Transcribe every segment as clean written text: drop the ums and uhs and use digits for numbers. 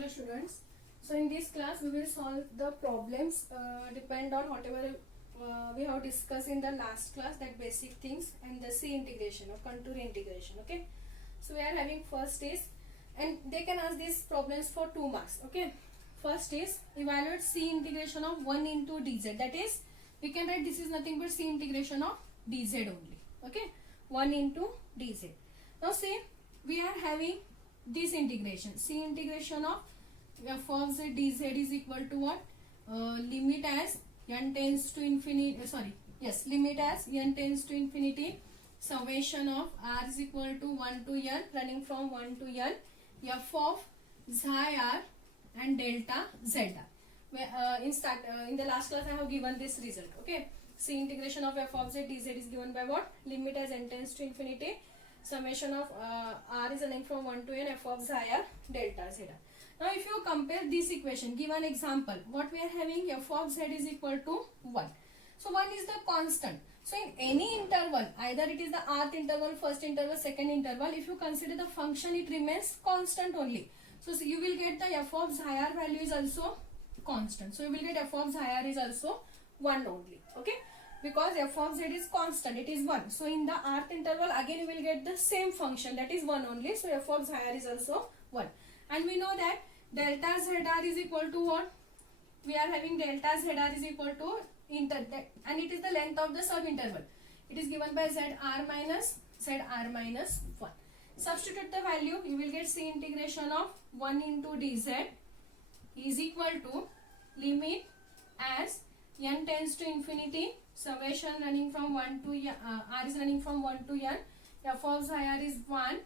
Hello students. So in this class we will solve the problems depend on whatever we have discussed in the last class, that basic things and the C integration or contour integration. Okay. So we are having first is, and they can ask these problems for 2 marks. Okay. First is evaluate C integration of 1 into dz. That is, we can write this is nothing but C integration of dz only. Okay. 1 into dz. Now see, we are having this integration. C integration of f of z dz is equal to what? Limit as n tends to infinity. Limit as n tends to infinity. Summation of r is equal to 1 to n, running from 1 to n. F of xi r and delta z r. In the last class I have given this result. Okay. C integration of f of z dz is given by what? Limit as n tends to infinity. Summation of r is running from 1 to n, f of xi r delta z r. Now if you compare this equation, give an example. What we are having, f of z is equal to 1. So 1 is the constant. So in any interval, either it is the rth interval, first interval, second interval, if you consider the function, it remains constant only. So you will get the f of xi r value is also constant. So you will get f of xi r is also 1 only. Okay. Because f of z is constant, it is 1. So in the rth interval, again you will get the same function, that is 1 only. So f of xi r is also 1. And we know that delta zr is equal to what? We are having delta zr is equal to and it is the length of the subinterval. It is given by zr minus 1. Substitute the value, you will get C integration of 1 into dz is equal to limit as n tends to infinity, summation running from 1 to r is running from 1 to n, f of xi r is 1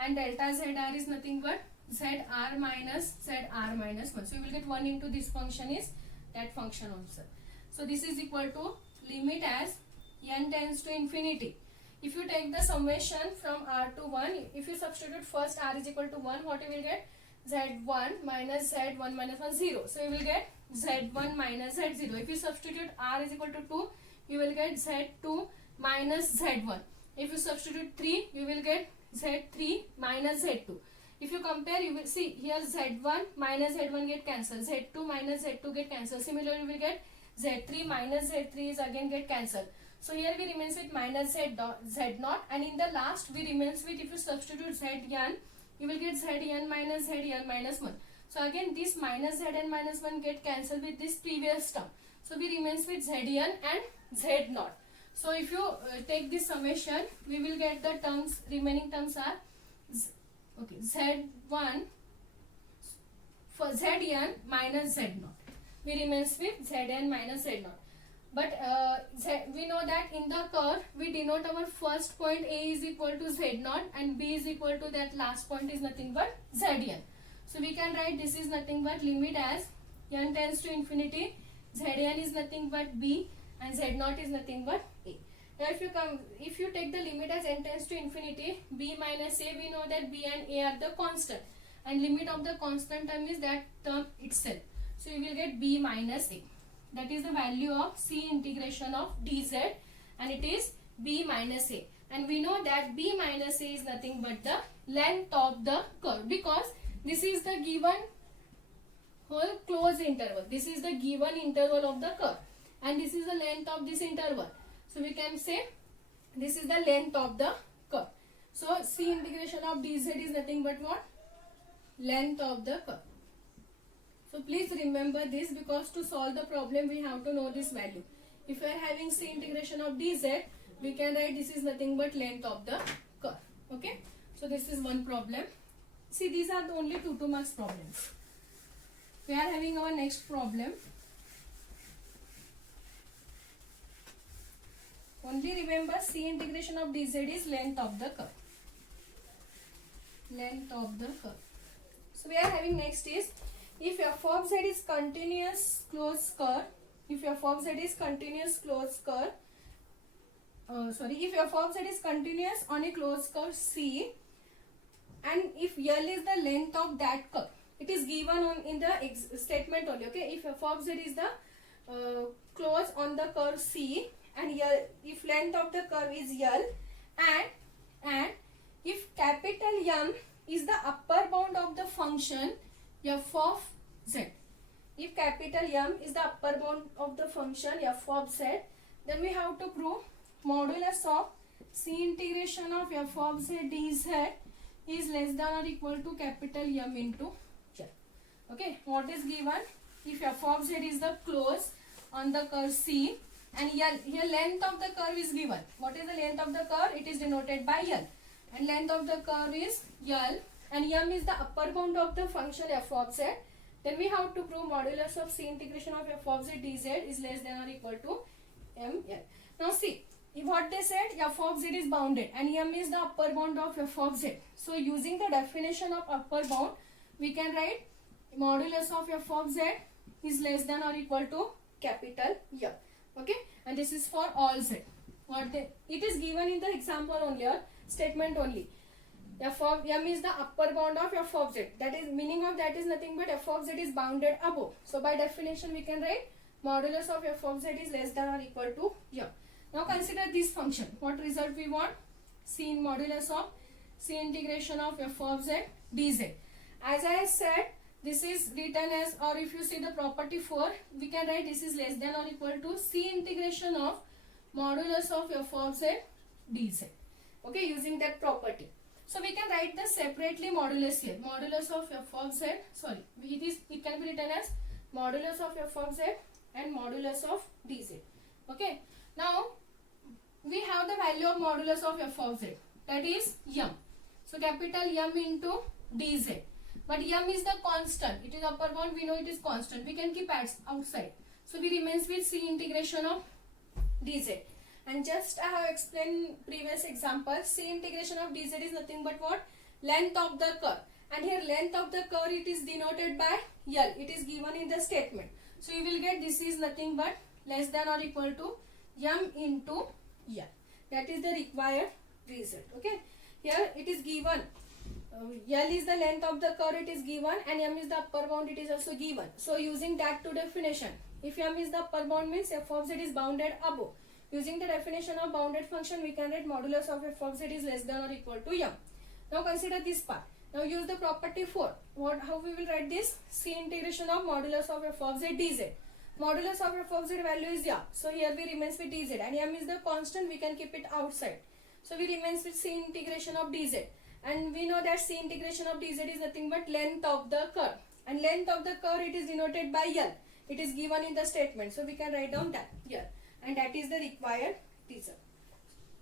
and delta zr is nothing but zr minus 1. So you will get 1 into this function is that function also. So this is equal to limit as n tends to infinity. If you take the summation from r to 1, if you substitute first r is equal to 1, what you will get? z1 minus z1 minus 1, 0. So you will get z1 minus z0. If you substitute r is equal to 2, you will get z2 minus z1. If you substitute 3, you will get z3 minus z2. If you compare, you will see here z1 minus z1 get cancelled, z2 minus z2 get cancelled. Similarly, you will get z3 minus z3 is again get cancelled. So here we remains with minus z0, and in the last we remains with, if you substitute zn, you will get zn minus 1. So again this minus zn minus 1 get cancelled with this previous term. So we remains with zn and z0. So if you take this summation, we will get the terms, remaining terms are z1 for zn minus z0. We remains with zn minus z0. But we know that in the curve we denote our first point A is equal to z0 and B is equal to that last point is nothing but zn. So we can write this is nothing but limit as n tends to infinity, zn is nothing but B and z0 is nothing but A. Now if you take the limit as n tends to infinity, B minus A, we know that B and A are the constant, and limit of the constant term is that term itself. So you will get B minus A. That is the value of C integration of dz, and it is B minus A. And we know that B minus A is nothing but the length of the curve, because this is the given whole closed interval. This is the given interval of the curve, and this is the length of this interval. So we can say this is the length of the curve. So C integration of dz is nothing but what? Length of the curve. So please remember this, because to solve the problem we have to know this value. If we are having C integration of dz, we can write this is nothing but length of the curve. Okay. So this is one problem. See, these are the only 2 marks problems. We are having our next problem. Only remember C integration of dz is length of the curve. Length of the curve. So we are having next is, if f of z is continuous closed curve, if f of z is continuous on a closed curve C, and if L is the length of that curve, it is given in the statement only. Okay, if f of z is the close on the curve C, and if length of the curve is L, and if capital M is the upper bound of the function f of z. If capital M is the upper bound of the function f of z, then we have to prove modulus of c integration of f of z dz is less than or equal to capital M into z. Okay, what is given? If f of z is the close on the curve C, and here length of the curve is given. What is the length of the curve? It is denoted by L, and length of the curve is L, and M is the upper bound of the function f of z. Then we have to prove modulus of c integration of f of z dz is less than or equal to ml. Now see, what they said, f of z is bounded and m is the upper bound of f of z. So using the definition of upper bound, we can write modulus of f of z is less than or equal to capital M. Okay, and this is for all z. It is given in the example only, or statement only. F of M is the upper bound of f of z. That is, meaning of that is nothing but f of z is bounded above. So by definition we can write modulus of f of z is less than or equal to M. Now consider this function. What result we want? C in modulus of c integration of f of z dz. As I said, this is written as, or if you see the property 4, we can write this is less than or equal to c integration of modulus of f of z dz. Okay, using that property. So we can write the separately modulus here. Modulus of f of z, sorry, it can be written as modulus of f of z and modulus of dz. Okay, now we have the value of modulus of f of z, that is M. So capital M into dz. But M is the constant. It is upper bound. We know it is constant. We can keep outside. So we remains with c integration of dz. And just I have explained previous example. C integration of dz is nothing but what? Length of the curve. And here length of the curve, it is denoted by L. It is given in the statement. So you will get this is nothing but less than or equal to M into L. That is the required result. Okay. Here it is given. L is the length of the curve, it is given, and M is the upper bound, it is also given. So using that to definition, if M is the upper bound means f of z is bounded above. Using the definition of bounded function, we can write modulus of f of z is less than or equal to M. Now consider this part. Now use the property 4. How we will write this? C integration of modulus of f of z dz. Modulus of f of z value is M. So here we remains with dz, and M is the constant, we can keep it outside. So we remains with C integration of dz. And we know that C integration of dz is nothing but length of the curve. And length of the curve, it is denoted by L. It is given in the statement. So we can write down that here. And that is the required result.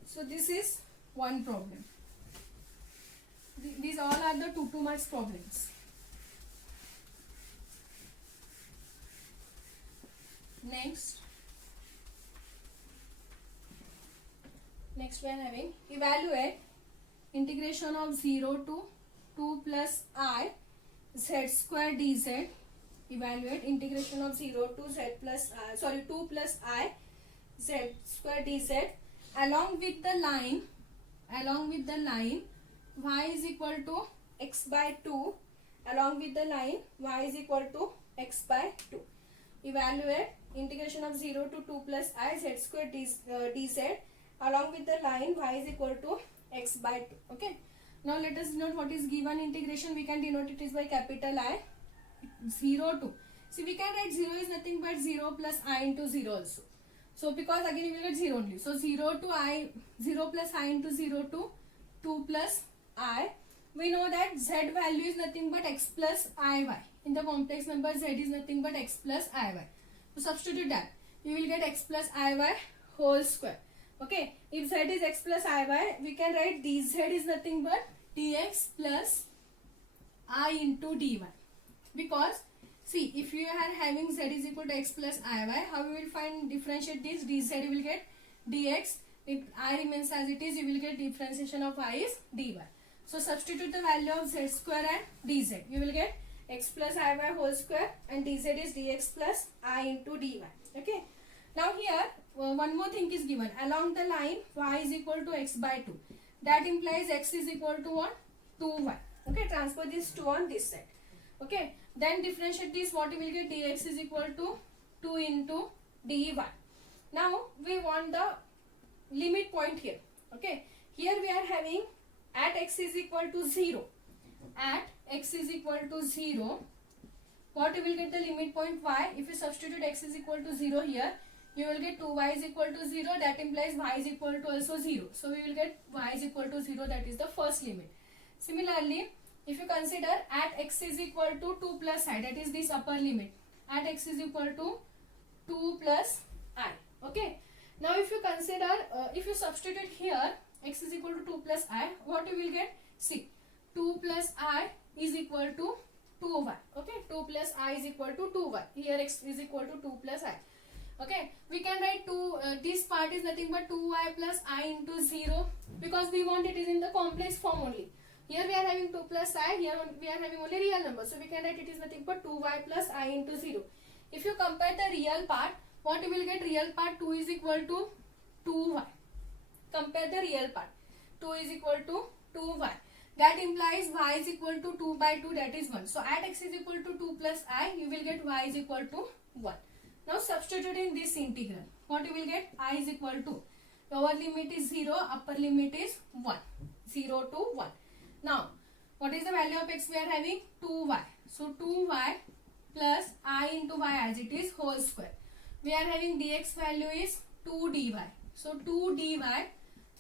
So this is one problem. These all are the 2 marks problems. Next we are having evaluate integration of 0 to 2 plus I z square dz. Evaluate integration of 0 to 2 plus I z square dz along with the line y is equal to x by 2, along with the line y is equal to x by 2. Evaluate integration of 0 to 2 plus I z square dz along with the line y is equal to x by 2. Okay, now let us note what is given integration. We can denote it is by capital I. 0 to, see, we can write 0 is nothing but 0 plus I into 0 also. So because again we will get 0 only. So 0 plus I into 0 to 2 plus I. We know that z value is nothing but x plus iy. In the complex number, z is nothing but x plus iy. So substitute that. You will get x plus iy whole square. Okay. If z is x plus iy, we can write dz is nothing but dx plus I into dy. Because see, if you are having z is equal to x plus iy, how we will find differentiate this? Dz you will get dx. If I remains as it is, you will get differentiation of I is dy. So substitute the value of z square and dz. You will get x plus iy whole square, and dz is dx plus I into dy. Okay. Now here one more thing is given. Along the line y is equal to x by 2. That implies x is equal to what? 2y. Okay. Transfer this 2 on this side. Okay. Then differentiate this. What you will get? Dx is equal to 2 into dy. Now we want the limit point here. Okay. Here we are having at x is equal to 0. At x is equal to 0, what you will get the limit point y. If you substitute x is equal to 0 here, you will get 2y is equal to 0. That implies y is equal to also 0. So we will get y is equal to 0. That is the first limit. Similarly, if you consider at x is equal to 2 plus I, that is this upper limit. At x is equal to 2 plus I. Okay. Now if you consider, if you substitute here x is equal to 2 plus I, what you will get? See, 2 plus I is equal to 2y. Okay, 2 plus I is equal to 2y. Here x is equal to 2 plus I. Okay, we can write this part is nothing but 2y plus I into 0, because we want it is in the complex form only. Here we are having 2 plus I, here we are having only real number. So we can write it is nothing but 2y plus I into 0. If you compare the real part, what you will get? Real part 2 is equal to 2y. Compare the real part. 2 is equal to 2y. That implies y is equal to 2 by 2, that is 1. So at x is equal to 2 plus I, you will get y is equal to 1. Now substituting this integral, what you will get? I is equal to, lower limit is 0, upper limit is 1. 0 to 1. Now, what is the value of x we are having? 2y. So 2y plus I into y as it is whole square. We are having dx value is 2 dy. So 2 dy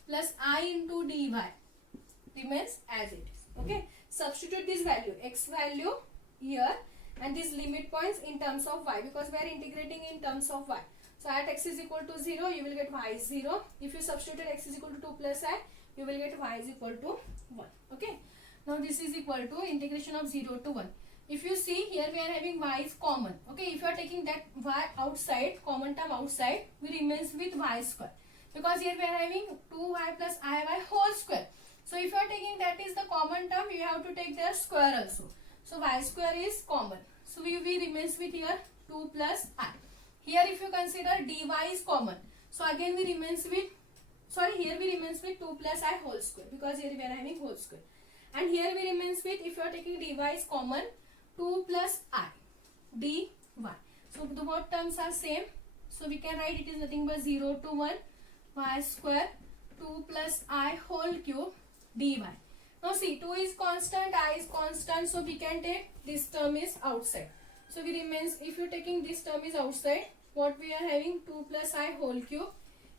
plus I into dy remains as it is. Okay. Substitute this value, x value here, and these limit points in terms of y, because we are integrating in terms of y. So at x is equal to 0, you will get y is 0. If you substitute x is equal to 2 plus I, you will get y is equal to 1. Okay. Now this is equal to integration of 0 to 1. If you see here, we are having y is common. Okay. If you are taking that y outside, common term outside, we remains with y square. Because here we are having 2y plus iy whole square. So if you are taking that is the common term, you have to take their square also. So y square is common. So we remains with here 2 plus I. Here if you consider dy is common. So again we remains with, here we remains with 2 plus I whole square, because here we are having whole square. And here we remains with, if you are taking dy is common, 2 plus I dy. So the both terms are same. So we can write it is nothing but 0 to 1 y square 2 plus I whole cube dy. Now see, 2 is constant, I is constant, so we can take this term is outside. So we remains, if you taking this term is outside, what we are having? 2 plus I whole cube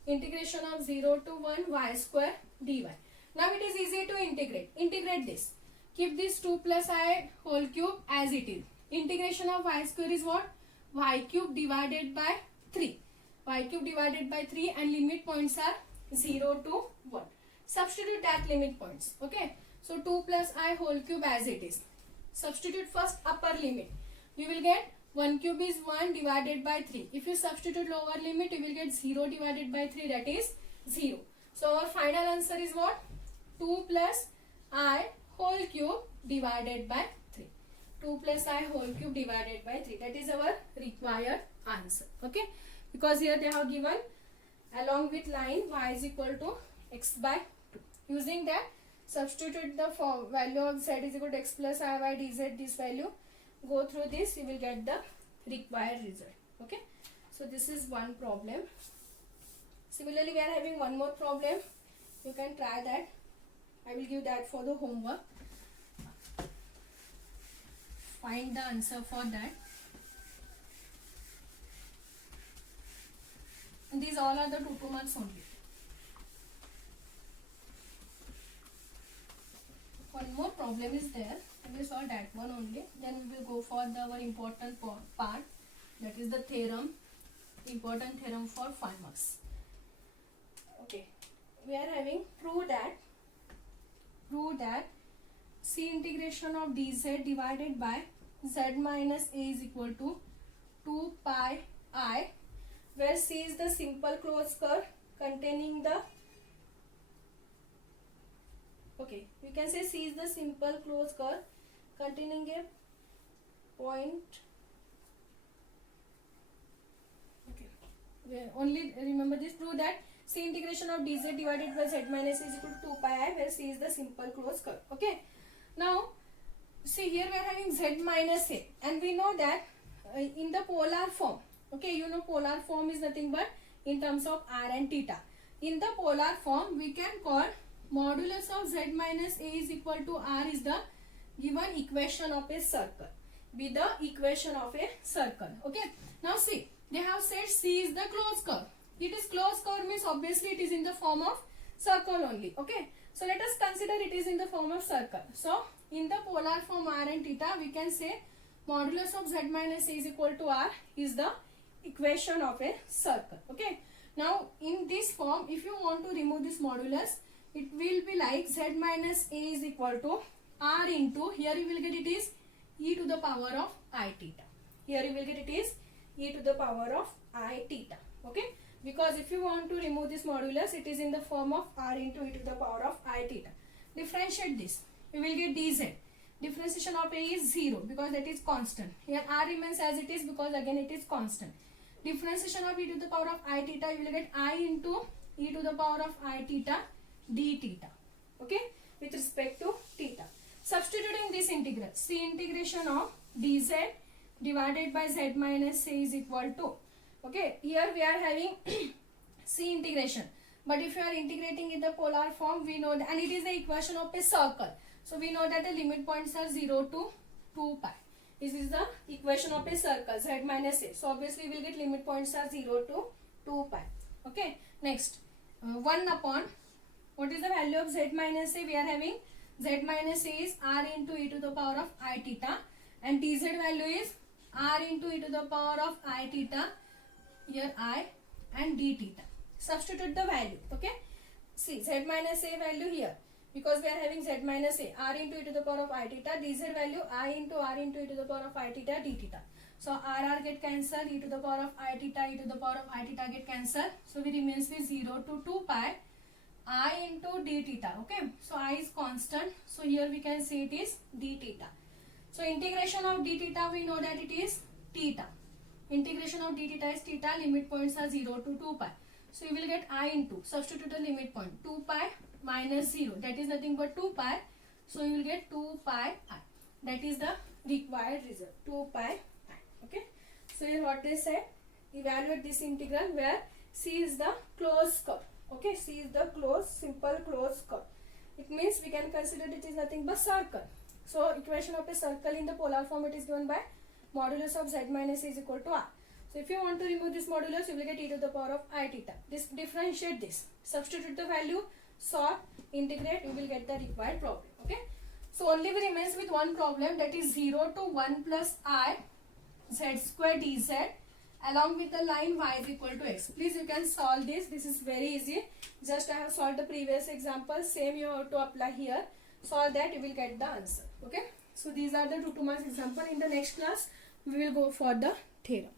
integration of 0 to 1 y square dy. Now it is easy to integrate. Integrate this. Keep this 2 plus I whole cube as it is. Integration of y square is what? Y cube divided by 3. Y cube divided by 3, and limit points are 0 to 1. Substitute that limit points. Okay. So 2 plus I whole cube as it is. Substitute first upper limit. You will get 1 cube is 1 divided by 3. If you substitute lower limit, you will get 0 divided by 3, that is 0. So our final answer is what? 2 plus I whole cube divided by 3. 2 plus I whole cube divided by 3. That is our required answer. Okay. Because here they have given along with line y is equal to x by 2. Using that, substitute the value of z is equal to x plus I y dz, this value. Go through this, you will get the required result. Okay. So this is one problem. Similarly, we are having one more problem. You can try that. I will give that for the homework. Find the answer for that. And these all are the 2 marks only. One more problem is there. We saw that one only. Then we will go for our important part. That is the theorem. Important theorem for 5 marks. Okay. We are having prove that c integration of dz divided by z minus a is equal to 2 pi I, where c is the simple closed curve containing the, okay, we can say c is the simple closed curve containing a point, okay, only remember this. Prove that c integration of dz divided by z minus a is equal to 2 pi I, where c is the simple closed curve. Okay. Now see, here we are having z minus a, and we know that in the polar form, okay, you know polar form is nothing but in terms of r and theta. In the polar form, we can call modulus of z minus a is equal to r is the given equation of a circle. be the equation of a circle. Okay. Now see, they have said C is the closed curve. It is closed curve means obviously it is in the form of circle only. Okay. So let us consider it is in the form of circle. So in the polar form r and theta, we can say modulus of z minus a is equal to r is the equation of a circle. Okay. Now in this form, if you want to remove this modulus, it will be like z minus a is equal to r into, here you will get it is e to the power of I theta. Here you will get it is e to the power of I theta. Okay. Because if you want to remove this modulus, it is in the form of r into e to the power of I theta. Differentiate this. You will get dz. Differentiation of a is 0 because that is constant. Here r remains as it is because again it is constant. Differentiation of e to the power of I theta, you will get I into e to the power of I theta d theta. Okay. With respect to theta. Substituting this integral, c integration of dz divided by z minus a is equal to, okay, here we are having c integration, but if you are integrating in the polar form, we know that, and it is the equation of a circle, so we know that the limit points are 0 to 2 pi. This is the equation of a circle, z minus a, so obviously we will get limit points are 0 to 2 pi. Okay. Next, 1 upon, what is the value of z minus a? We are having z minus a is r into e to the power of I theta, and dz value is r into e to the power of I theta, here I, and d theta. Substitute the value. Okay. See, z minus a value here, because we are having z minus a, r into e to the power of I theta, dz value I into r into e to the power of I theta d theta. So r get cancelled, e to the power of I theta, e to the power of I theta get cancelled, so we remains with 0 to 2 pi I into d theta. Okay. So I is constant, so here we can say it is d theta. So integration of d theta, we know that it is theta. Integration of d theta is theta, limit points are 0 to 2 pi. So you will get I into, substitute the limit point, 2 pi minus 0, that is nothing but 2 pi. So you will get 2 pi I. That is the required result, 2 pi I. Okay. So here what they said, evaluate this integral where C is the closed curve. Okay, C is the simple closed curve. It means we can consider it is nothing but circle. So equation of a circle in the polar form, it is given by modulus of z minus a is equal to r. So if you want to remove this modulus, you will get e to the power of I theta. This differentiate this, substitute the value, solve, integrate, you will get the required problem. Okay. So only we remains with one problem, that is 0 to 1 plus I z square dz along with the line y is equal to x. Please you can solve this. This is very easy. Just I have solved the previous example. Same you have to apply here. Solve that, you will get the answer. Okay. So these are the 2 marks example. In the next class, we will go for the theorem.